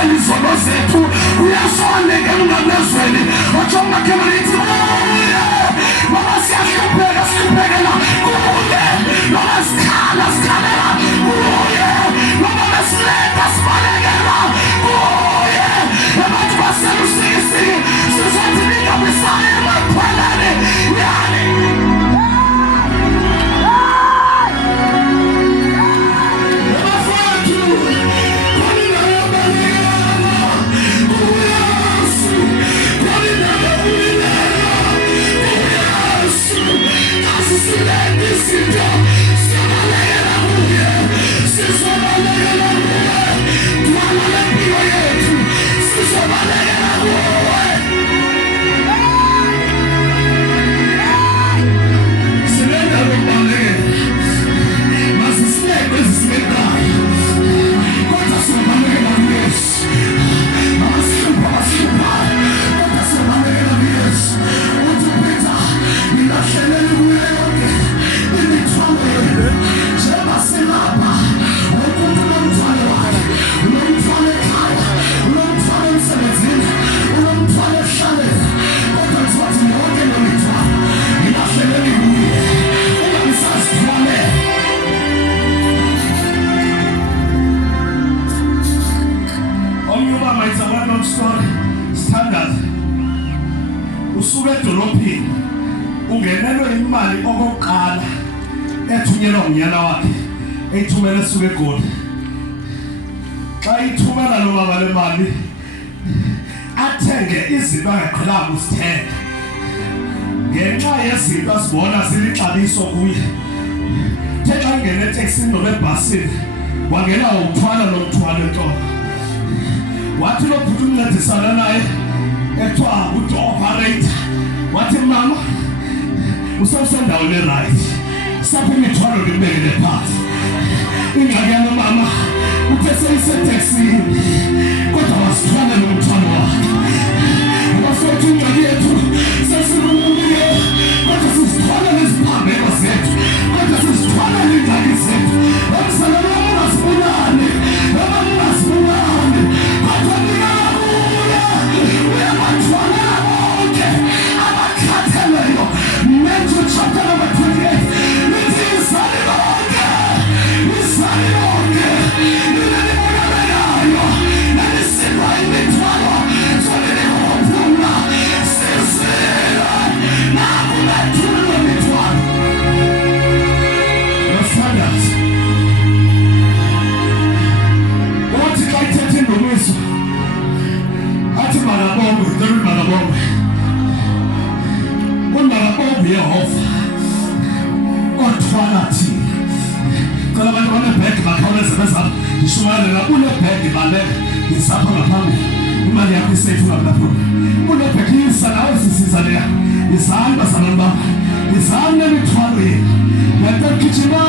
uyasebenzela izono zethu, uyasonika emnganezweni. Watsho makela lithi kuye, noma siyahlupheka sihluphekela kuye, noma sikhala sikhalela kuye, noma besilenda sibalekela kuye. Abantu baselusikisiki sizothi ningabisane emaphalane yani. Usuke edolophini ungenelwe imali okokuqala ethunyelwa unyana wakhe, eyithumela esuke eGoli. Xa ithumela lo baba le mali athenge izinto angaqhelanga uzithenga ngenxa yezinto asibona zilixabiso kuye. The xa ingene eteksini noma ebhasini wangena uthwala nomthwalo entloko, wathi lo bhuti umncedisana naye ethiwa uto-operator wathi mama usendaweni e-right, sapho imithwalo ngibekele phansi. Ingxaki yalo mama uthe seyiseteksini kodwa wasithwala lo mthwalo wakhe. Bafowethu ingxaki yethu sesilungile kodwa sizithwala neziphambeko zethu, kodwa sizithwala neengxaki zethu. Emsalelo ungazibulali, ungazibulali, kodwa ningakabuya uyabathwalela bonke abakhatheleyo. Matthew chapter number 28 lithi izali lonke, izali lonke nilenibonakalayo nanisilwa imithwalo zoninihophula sisile nakulethulwe mithwalo. Standards uthi xa ithetha indumiso athi makabongwe, intoni makabongwe? Makabongwe Yehova othwala thina. Cela abantu banebhegi bakhawuleze bezapha ndishumayela unebhegi baleka isapha ngaphambili, imali yakho iseyifu ngapha. Unebhegi isa nawe sisiza leya izani bazalwane bam, izani nemithwalo yenu. Ngento gijima